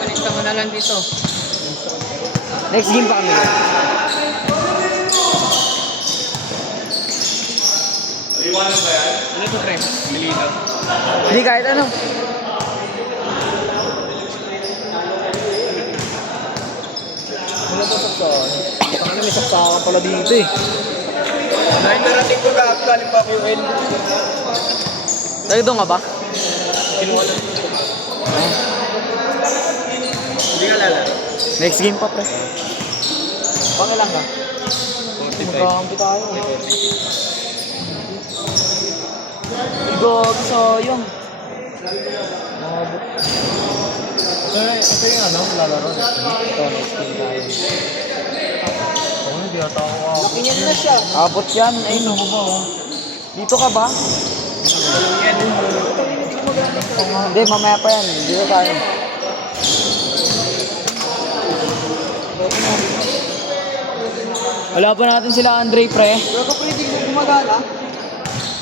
Panista mo na lang dito. Next game pa kami. Ano ito, pre? Milito. Hindi kahit ano. Wala ba saksakan? Baka na may saksakan pala dito eh. Naitarating ko na galing pa ko yung Tayo doon nga ba? kinuha lang. Hindi ka lala. Next game pa pre. Pangilan ka? 45. Magkakampi tayo. Gagi sayang. Ito yung ano, lalaro. Ito, next game tayo. Oo, hindi ata ako ako. Nakinyan na siya. Abot yan. Ayun Ano ba oh? Dito ka ba? Yan. Hindi, mamaya pa yan. Dito tayo. Wala pa natin sila Andre pre. Pero kung pwede mo gumagana,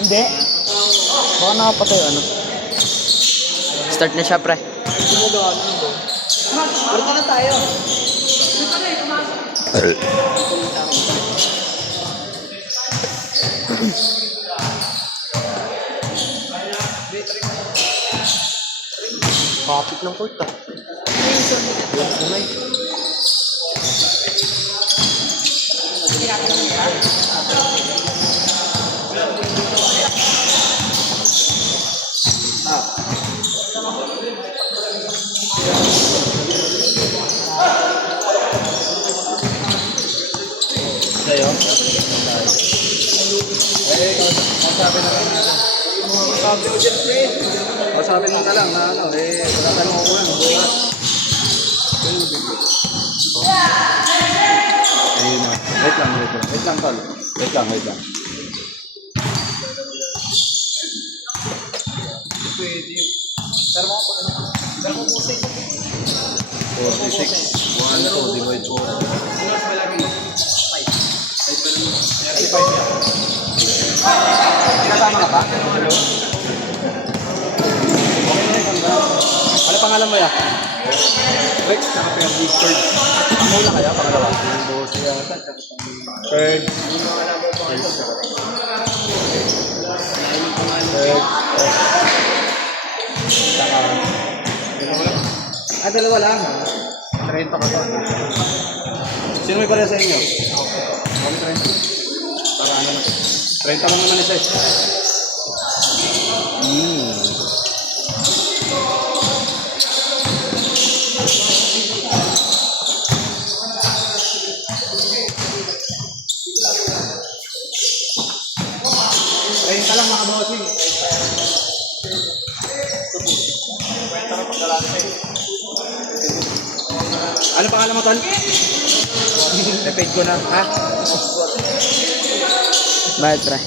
Hindi. Baka nakapatay ano. Start na siya pre. gumagana. Parta na tayo. Kapit ng court ah. Yes, naman. Sa'yo? Kausapin na lang natin. Sabi ko dyan, pre. Kausapin mo ka lang na ano, tatanong ko lang, bukas. Ayun na. Wait lang. Wait lang, tol. Wait lang. Pwede. Pero mo po sa ito. 46. 1, 2, divide 4. Mas malaki. Kinasama ka ba? Ano pangalan mo ya? Rex, saka Ferdy. Third. Ang muna kaya, pangalawa? Third. Dalawa lang. 30 ka to. Sino may pala sa inyo? Kami 30. Para ano na. 30 lang naman isa eh. Ayun ka lang mga bossing. Ano pangalan mo, Tol? Repeat ko na, ha? Bakit pre?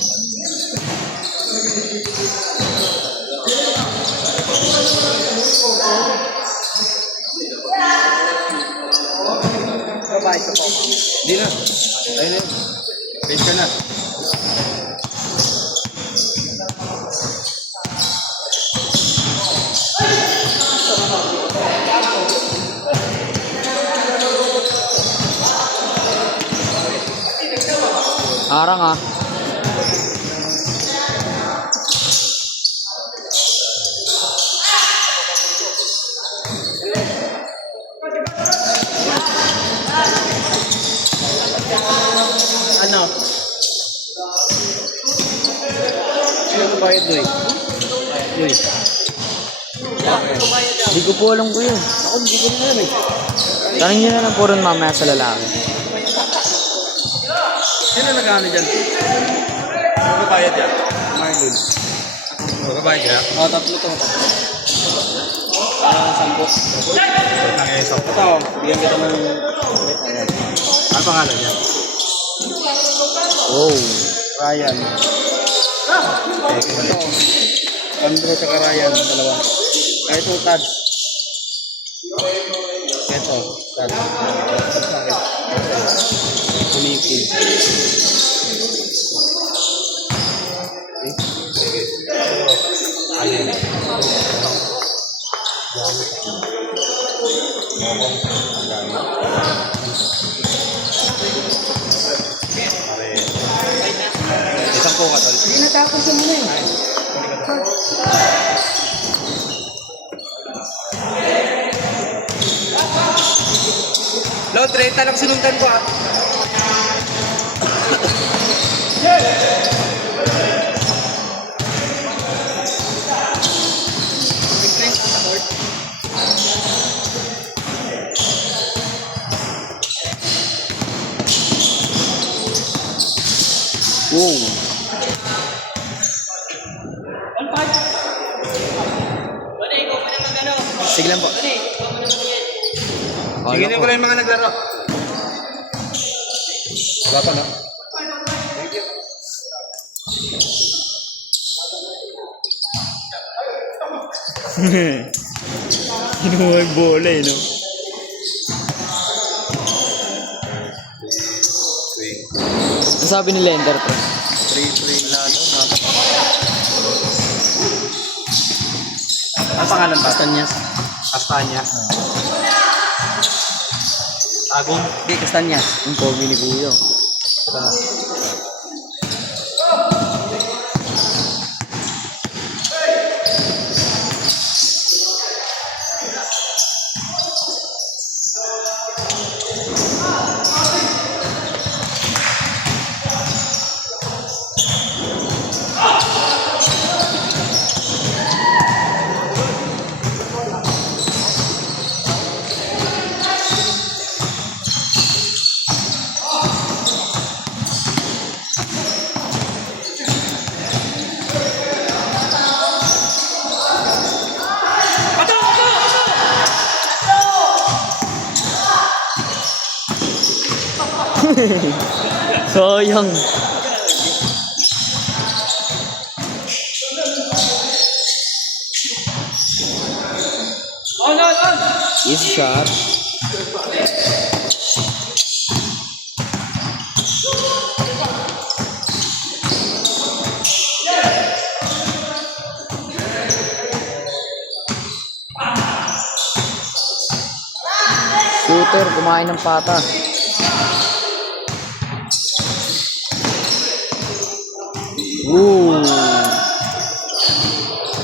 Babae ka po. Hindi na. Ayun na yun. Repeat ka na. Arang ah. Ano? Sino mo bayad, Doy? Doy. Hindi ko po alam ko yun. Ako, hindi ko na yan eh. Tanong nyo na lang po rin mamaya sa lalaki. Sino nag-ano dyan? Magbabayad yan? Marlon. Magbabayad yan? Oo, tatlo to. Sampo. Ito, bigyan kita ng... Ano pangalan niya? Oh. Ryan. Ito. Andrew sa Ryan, dalawa. Ito, Tad. Ito, Tad. Kumipin. Isang po ka, tol. Hindi natapos yung muna eh. Lord, 30 lang sinundan ko ah. Wow. Sige lang po. Sige ko lang yung mga naglaro. Wala pa na. Kinuha yung bola eh, no? Swing. Ang sabi ni Lender, pre. 3-3 lalo. Ang pangalan ba? Kastanyas. Astanya. Agong. Hindi, Kastanyas. Ang pogi ni Kuya. Sayang. On! Easy shot. Shooter, kumain ng pata. Woo!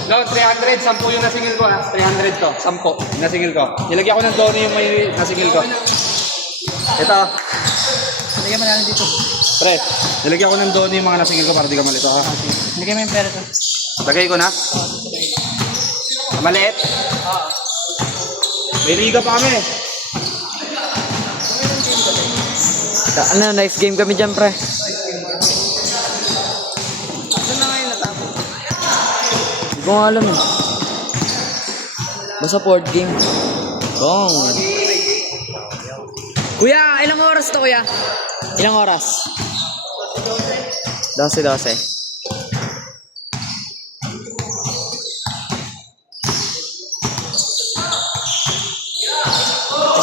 No, 300. 10 yung nasingil ko ha. 300 to. 10. Nasingil ko. Nilagyan ko ng Donnie yung may nasingil ko. Ito. Lagyan mo na lang dito. Pre, nilagyan ko ng Donnie yung mga nasingil ko para di ka malito ha. Lagyan mo yung pera to. Lagay ko na. Maliit. May liga pa kami. Ano, next game kami dyan, pre. Saan na ngayon natapos? Hindi ko nga alam eh. Basta board game. Gong. Kuya, ilang oras to, kuya? Ilang oras? 12.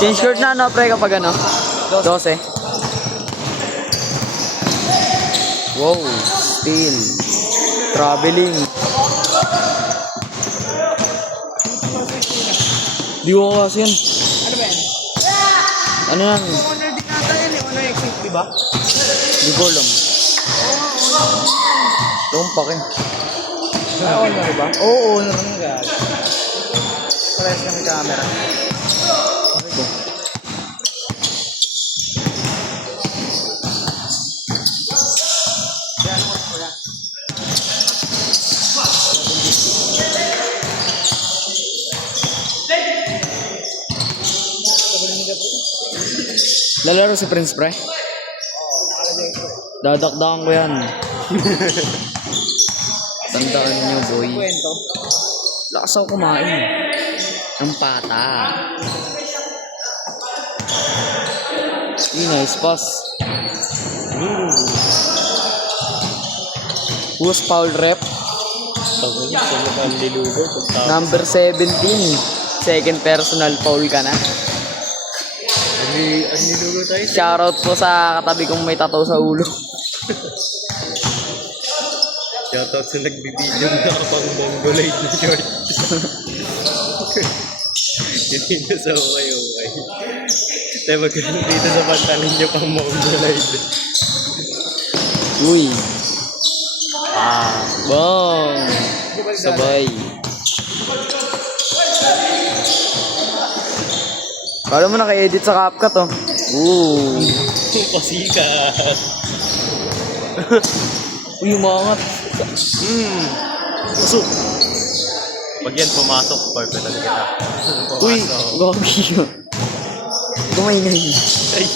Change court na, no, pre, kapag ano? 12. Wow, still. Traveling. Di ko kasi yan. Ano ba yan? Ano yan? Honor din nata yan eh. Honor exit, di ba? Di ko alam. Tumpak eh. Ah, honor ba? Oo, honor nga. God. Parehas kami camera. Ano ko? Lalaro si Prince, pre? Dadakdakan ko yan. Tandaan niyo, boy. Kwento. Lakas ako kumain. Ng pata. Nice pass. Who's foul rep? Number 17. Second personal foul ka na. Nilugo tayo. Shoutout po sa katabi kong may tattoo sa ulo. Shoutout sa nagbibideo na kapag mongoloid na short. Dito sa okay. Tayo magkaroon dito sa pantalon nyo pang mongoloid. Uy. Bong. Sabay. Kala mo naka-edit sa CapCut oh. Pasikat. Uy, umangat. Pasok. Pag yan pumasok, purple na kita. Uy, gogi yun. Gumaingay. Ay.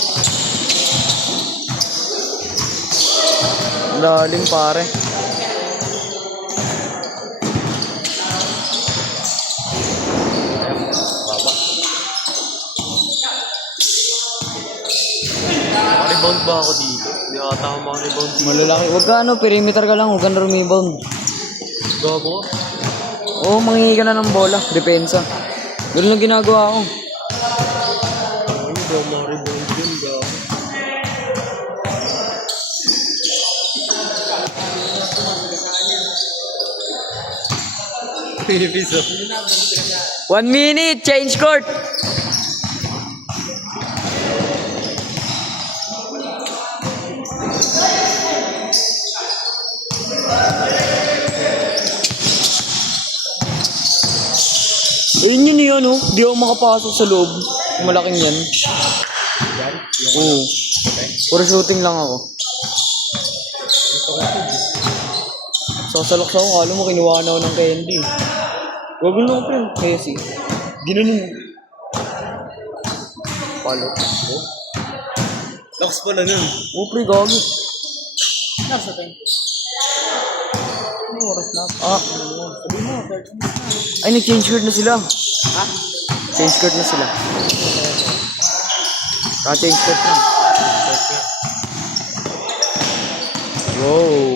Lalim pare. Baba. Rebound ba ako dito? Hindi ata ako rebound dito. Malalaki. Huwag ka ano, perimeter ka lang. Huwag ka na rebound. Gago. Oo, mangingi ka na ng bola. Depensa. Ganun lang ginagawa ko. Ano ba rebound yun, gago? Piso. 1 minute, change court. Ayun yun yun, oh. Di ako makapasok sa loob. Malaking yan. Oo. Puro shooting lang ako. Sasalak sa ako, kala mo kinuha na ako ng candy. Wag mo lang, pre. Kasi, ginanon mo. Palo. Oh. Locks pala nun. Oh, pre, gagi. Nasa tayo. Ano oras na? Sabi mo, ay, nag-change court na sila. Ha? Change court na sila. Change court na. Wow.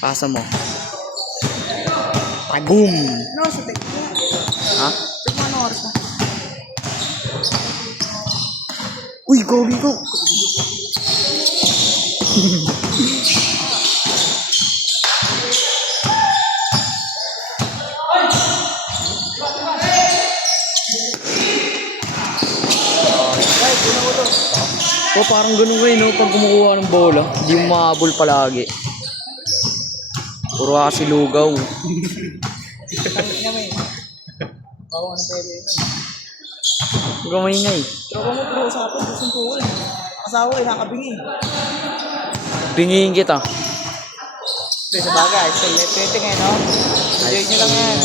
Pasa mo. Pagum. Ano sa tayo? Ha? Tignan ano oras na? Uy, gogi ko. Oh, parang ganun kayo, no? Pag kumukuha ng bola, hindi mo mahabol palagi. Puro kasi lugaw. Bawa ng pwede yun. Huwag ka maingay. Tropa mo pero usapan, gusto ko eh. Asawa eh, nakabingi. Bingin kita. Hindi, sa bagay, still late 20 ngayon, no? Enjoy nyo lang yan.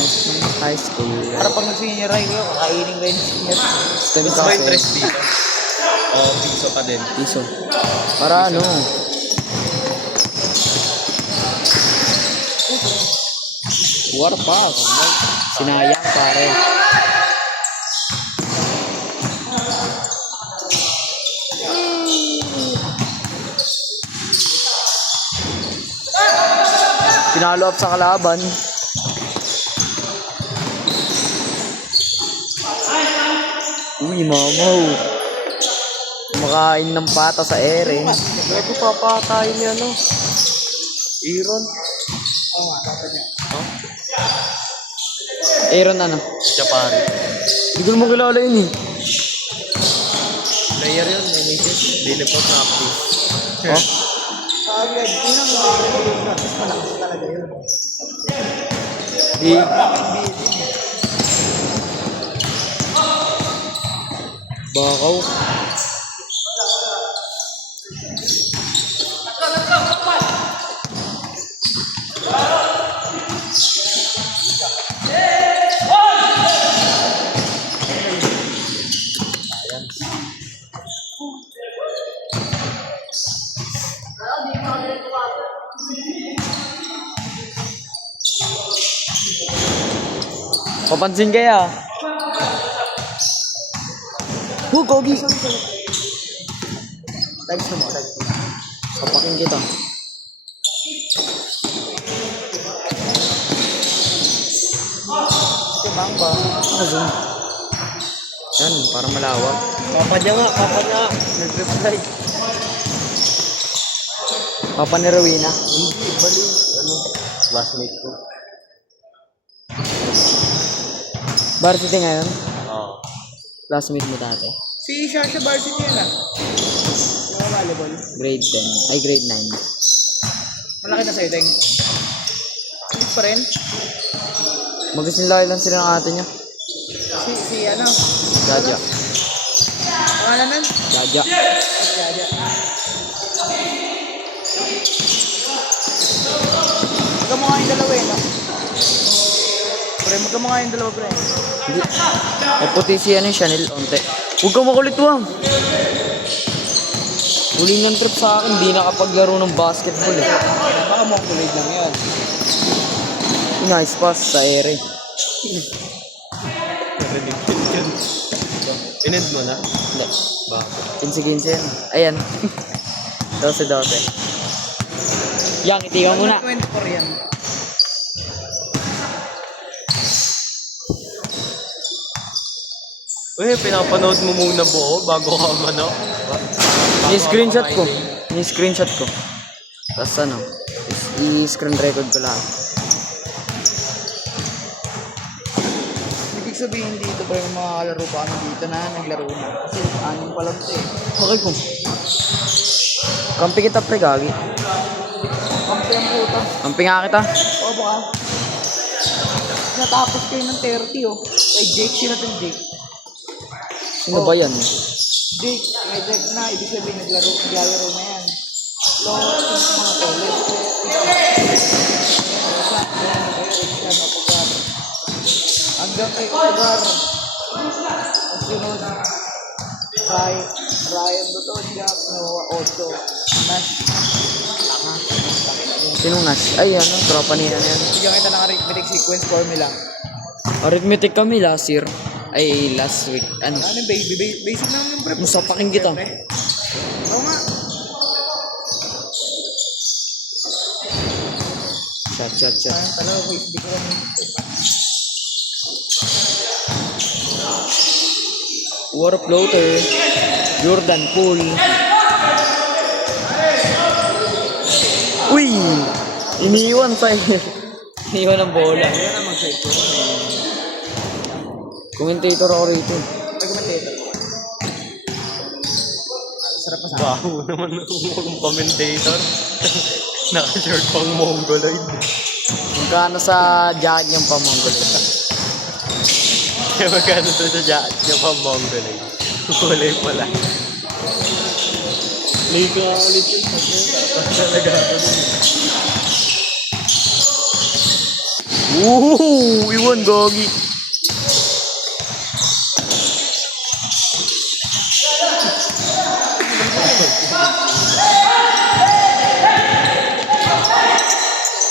High school. Para pag nag-senior high kayo, kakainin kayo ng senior. STEM Mas ba kasi. interest dito? Oo, piso pa din. Piso. Para ano? War pass. Sinayang pare. Pinalo up sa kalaban. Uy, mamaw. Kumakain ng pata sa ere. Bago papatayin niya, no? Iron. Oo nga, dapat niya. Aaron ano? Chapari. Hindi ko naman kilala yun eh. Player yun, Nemesis. Daily pot na update. Oh? Sabi yan, unang mga practice malakas talaga yun. Eh, bakaw. Papansin kaya. Gogi. Thanks mo, thanks mo. Papakin kita. Ito bang ba? Ano zoom? Yan, para malawak. Papa niya. Nag-reply. Papa ni Rowena. Bali, ano, classmate ko. Varsity ngayon. Classmate mo dati. Si Shasha Varsity yun ah. Yung volleyball. Grade 10. Ay, grade 9. Malaki na sa'yo, Deng. Ulit pa rin. Magasinlaki lang sila ng ate niya. Si ano? Jaja. Pangalan nun? Jaja. Jaja. Magkamukha yung dalawa eh, no? Pre, magkamukha yung dalawa, pre. Hindi. May puti si ano, Chanel, onte. Huwag kang makulit, Wang. Huling ng trip sa akin, di nakapaglaro ng basketball eh. Baka mongoloid lang yun. Nice pass sa ere. Narinig yun. Inend mo na? Hindi. Bakit? 15-15 yan. Ayan. 12-12. Yang, itigan mo na. 24 yan. Uy, pinapanood mo muna buo bago ka ano? Ni-screenshot ko. Ni-screenshot ko. Tapos ano, i-screen record ko lahat. Ibig sabihin dito, pre, yung mga kalaro pa kami dito na naglaro na. Kasi anim pa lang ito eh. Okay ko. Kampi kita pre, gagi. Kampi ang puta. Kampi nga kita. O baka. Natapos kayo ng 30 oh. Kay Jake, sila ng Jake. Sino ba yan? Jake, may Jake na. Ibig sabihin naglalaro na yan. Lost yung mga college. Hanggang kay Ogar. Ang sunod. Ryan Botodia, Noah Otto. Nash. Sinong Nash? Ay, ano, tropa niya na yan. Bigyan kita ng arithmetic sequence formula. Arithmetic kami last year. Ay, last week. Ano? Ano yung basic lang yung prep. Musapakin kita. Oo nga. Shot. Parang talaga ko hindi ko lang. Water floater. Jordan Pool. Uy! Iniwan pa eh. Iniwan ang bola. Wala naman sa ito. Commentator ako rito. Argumentator. Sarap pa sa akin. Baho naman ang commentator. Naka-shirt pang mongoloid. Magkano sa jacket yung pamonggolit? Kaya magkano to sa jacket niya pang mongoloid. Kulay pala. Late na ulit yun. Talaga ako din. Woohoo! Iwan, gogi.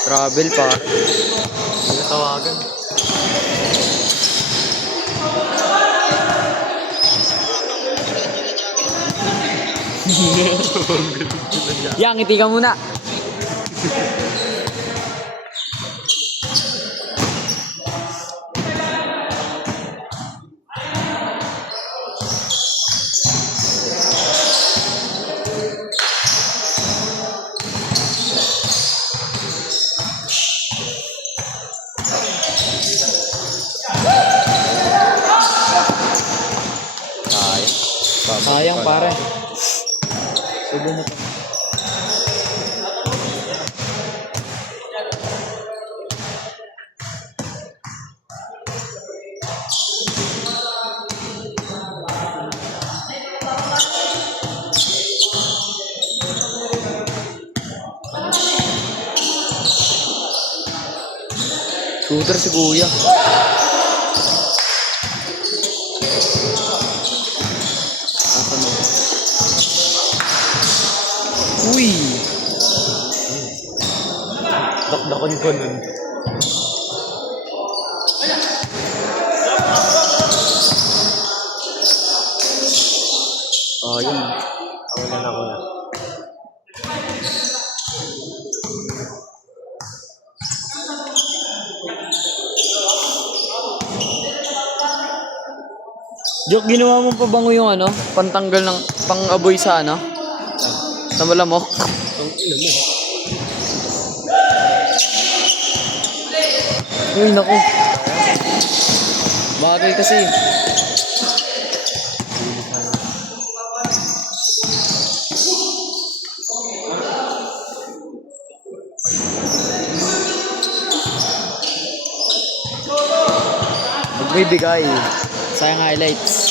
Travel pa. Tawagan. Yang, ngiti ka muna. Sayang pare. Subo mo to. Shooter si kuya. Asan mo? Uy! Dakdakan ko nun. Oh, yun. Ako na. Joke, ginawa mo pa bango yung ano? Pantanggal ng pang-aboy sa ano? Sa malamok? Ang ina mo. Uy, naku. Bagay kasi. May bigay. Sayang highlights.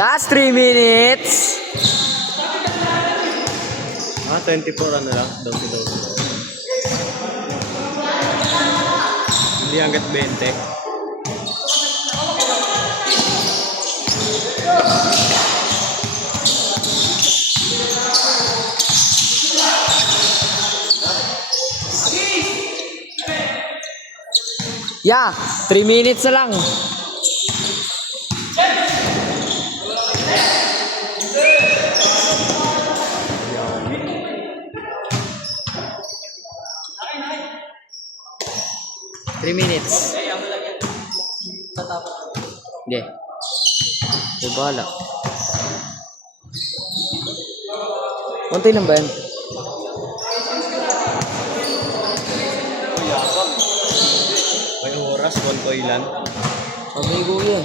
Last 3 minutes. 24 ano lang, daw si Lolo. Hindi hanggat 20. Yeah, 3 minutes na lang. Three minutes. Hindi. May bahala. Konti lang ba yan? May oras, konto ilan. Sabi ni Kuya.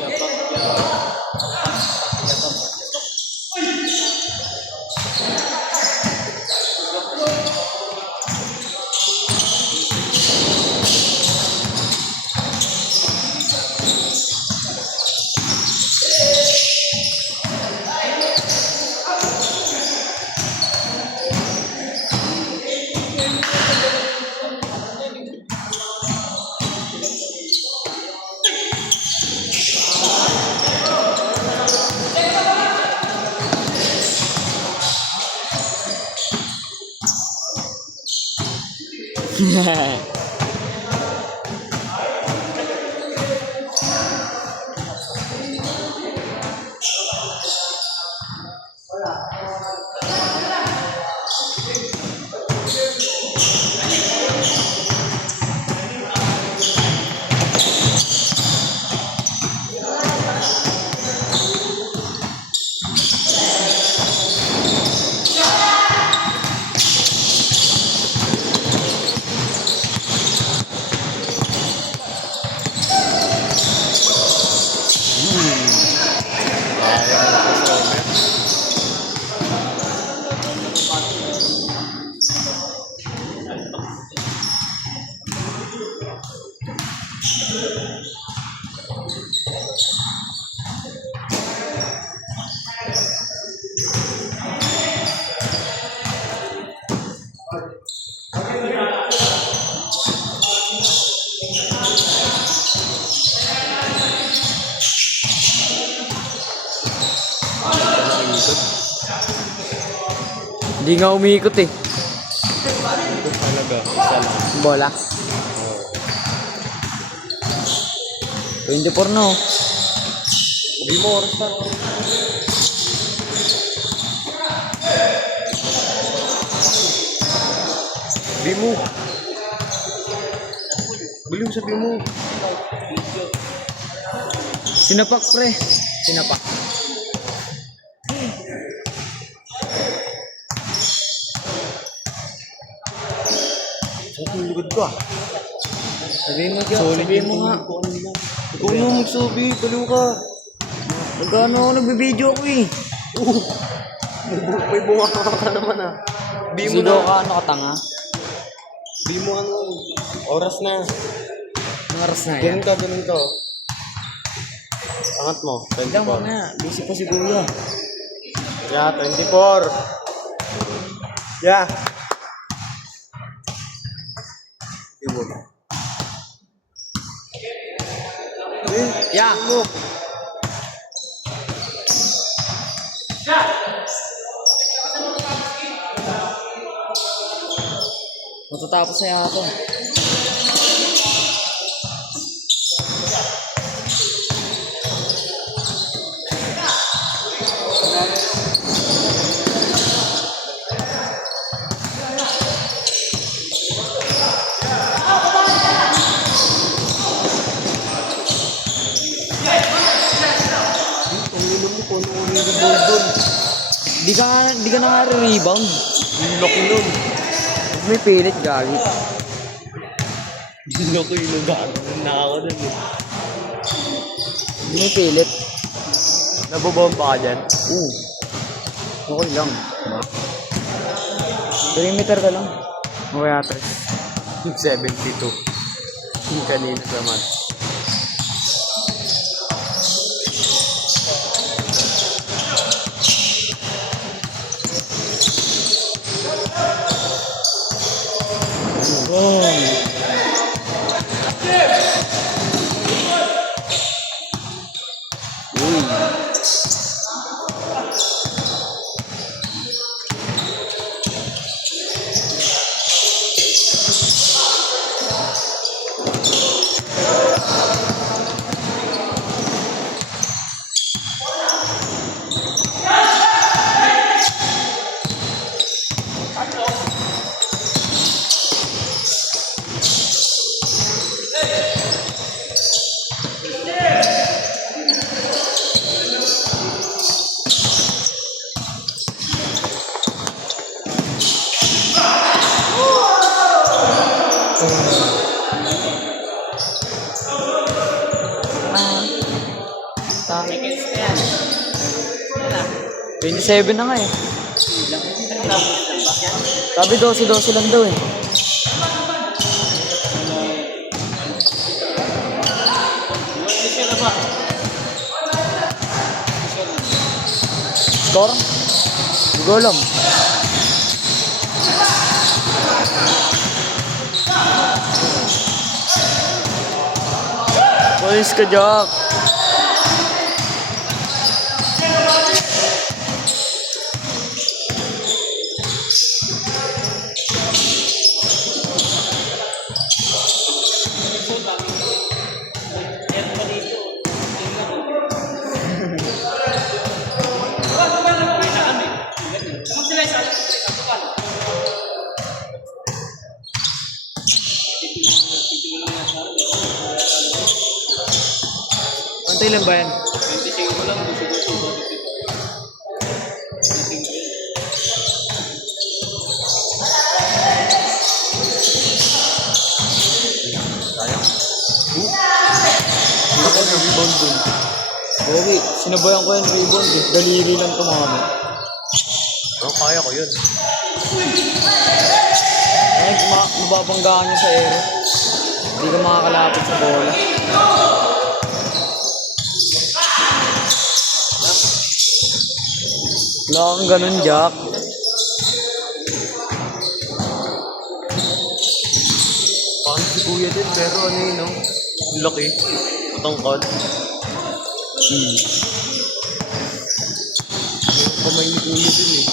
Hindi nga umiikot eh. Talaga, isa lang. Bola. 24 no. Hindi mo oras na. Sabi mo. Baliw, sabi mo. Sinapak pre. Sinapak. Saan yung likod ko ah? Sabihin mo dyan. Sabihin mo nga. Ikaw na magsabi, baliw ka. Nagkano ako nagbibideo ako eh. May bunga ka naman ah. Bi mo Sido na. ka ano katanga? Bi mo ano. Oras na. Ang oras na yan. Ganun ka. Angat mo. Diyan mo 24. na. Busy pa si Kuya. Yeah, 24. Yeah. Ibo. Yeah. Mo. Matatapos na yata. Di ka na nga rebound. Yung laki nun. May pilit galit. Yung laki yung gano'n na ako nun eh. May pilit. Nabobomba ka dyan? Okay lang. Perimeter ka lang. Okay, atres. 72. Yung kanina sa mat. Sa 27 na nga eh. Sabi 12 lang daw eh. Score? Hindi ko alam. Polis ka, Jack. Antay lang ba yan? Okay, sinabayan ko yung rebound eh. Daliri lang tumama. Kaya ko yun. Ay, mababanggaan niya sa ere. Hindi ka makakalapit sa bola. Wala kang ganun, Jack. Parang si Kuya din, pero ano yun, no? Yung laki. Matangkad. Yung kamay ni Kuya din eh.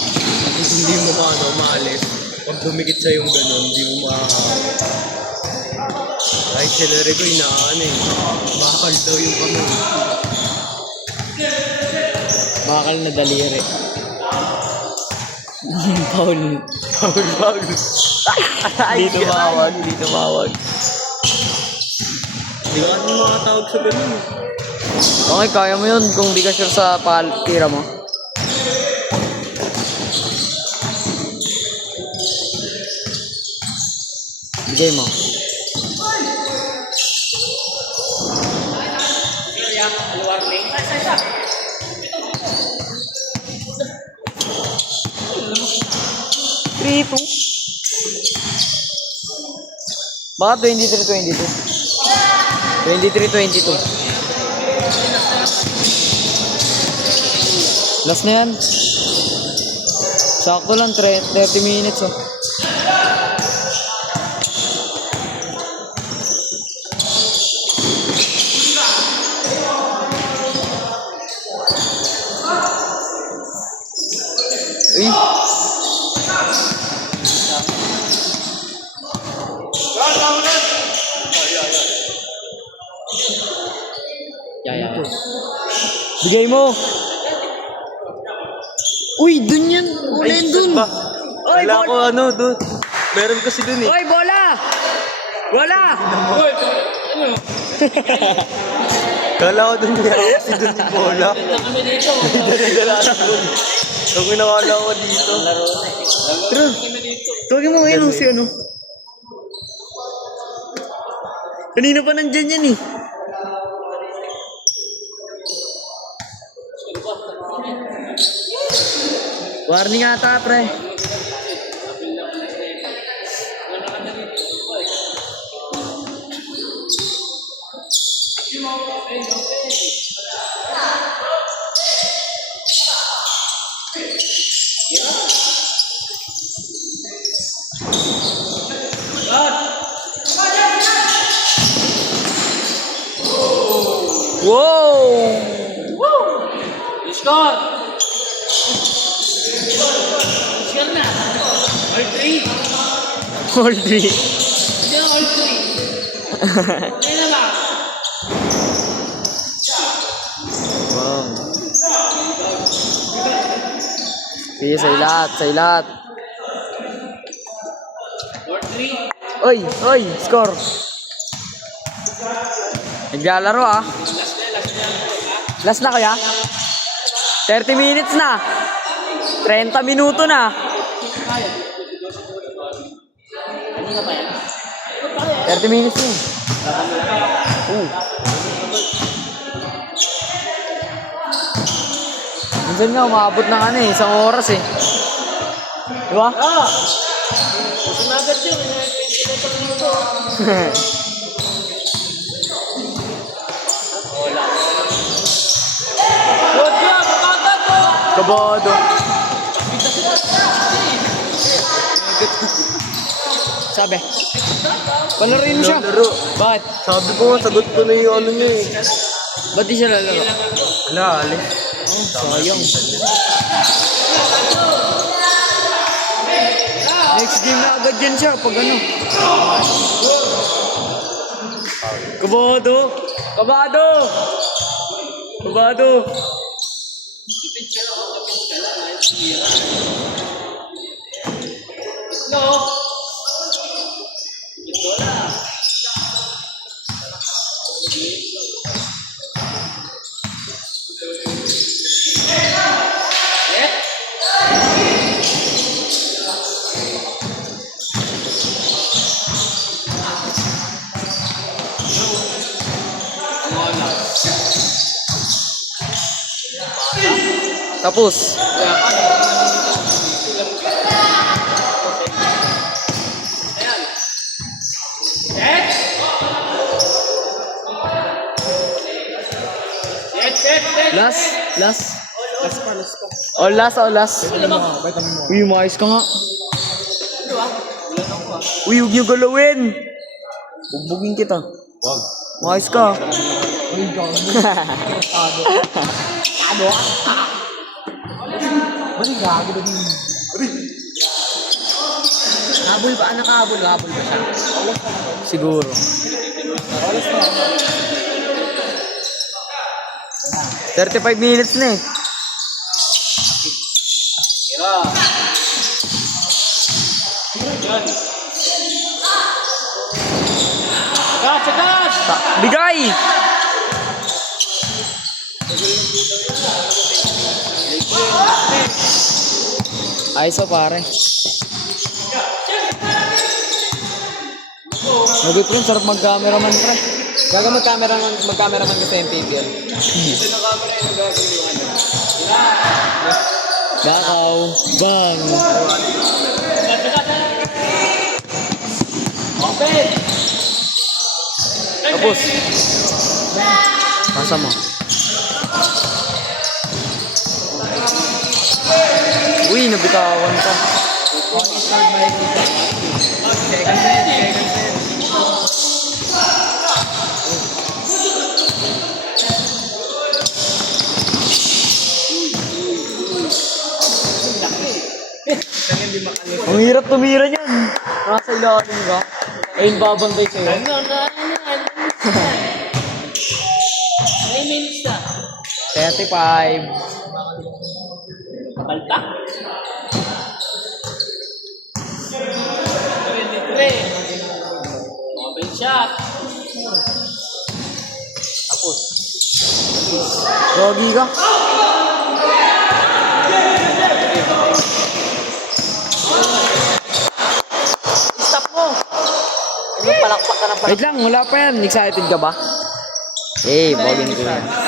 Kung hindi mo maalis, pag dumikit sa yung gano'n, hindi mo makakawin. Kahit sila rin ko, inaano eh. Bakal daw yung kamay. Bakal na daliri. Paul. Hindi tumawag. Hindi ka naman makatawag sa gano'n eh. Okay, kaya mo yun kung di ka sure sa tira mo. Bigay mo. Baka 23-22. 23-22. Last na yan. Sakto lang, 30 minutes oh. Bigay mo. Uy, dun yan. Ulen dun. Oy, Wala ko ano, dun. Meron kasi dun eh. Oy, bola! Bola! Kala ko dun niya kasi dun yung bola. Dala dun. Ang kinakala ko dito. Pero, tawagin mo ngayon si ano. Kanina pa nandyan yan eh. Warning ata, pre. Wow! All three. Wow. Sige, sa ilat. Oy, score. Naglalaro ah. Last na kaya? 30 minutes na. 30 minuto na. 30 minutes na. Minsan nga, umabot ng ano eh, isang oras eh. Diba? Ah! Sumagat yun. Kabado. Sabi. Palarin mo siya. Laro. Bakit? Sabi ko nga, sagot ko na yung ano niya eh. Ba't di siya lalaro? Wala, alis. Sayang. Next game na agad yan siya pag ano. Kabado. Tapos. Last. All last. Uy, umayos ka nga. Uy, huwag niyo galawin. Bugbugin kita. Wag. Umayos ka. Habol ba? Nakahabol ba siya? Siguro. Oras na. 35 minutes na eh. Bigay! Ayos o pare. Mag-print, sarap mag-cameraman pre. Gaga mag-cameraman kasi yung PBL. Bakaw, bang. Tapos. Pasa mo. Uy, nabitawan ka. Ang hirap tumira niyan. Nasa ilalim ka. Ayun, babantay sa'yo. 35. Palta. 23. Open shot. Tapos. Gogi ka? Stop mo. Ano palakpak ka na pala. Wait lang, wala pa yan. Excited ka ba? Eh, bowling ko yan.